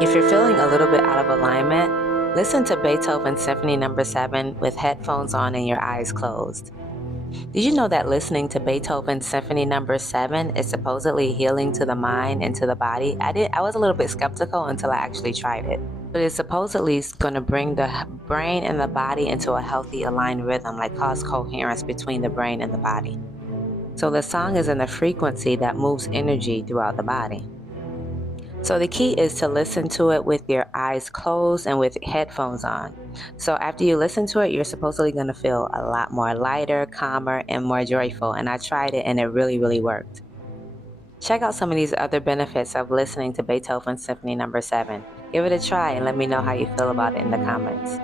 If you're feeling a little bit out of alignment, listen to Beethoven Symphony Number 7 with headphones on and your eyes closed. Did you know that listening to Beethoven Symphony Number 7 is supposedly healing to the mind and to the body? I was a little bit skeptical until I actually tried it. But it's supposedly going to bring the brain and the body into a healthy aligned rhythm, like cause coherence between the brain and the body. So the song is in a frequency that moves energy throughout the body. So the key is to listen to it with your eyes closed and with headphones on. So after you listen to it, you're supposedly going to feel a lot more lighter, calmer, and more joyful. And I tried it and it really, really worked. Check out some of these other benefits of listening to Beethoven Symphony Number 7. Give it a try and let me know how you feel about it in the comments.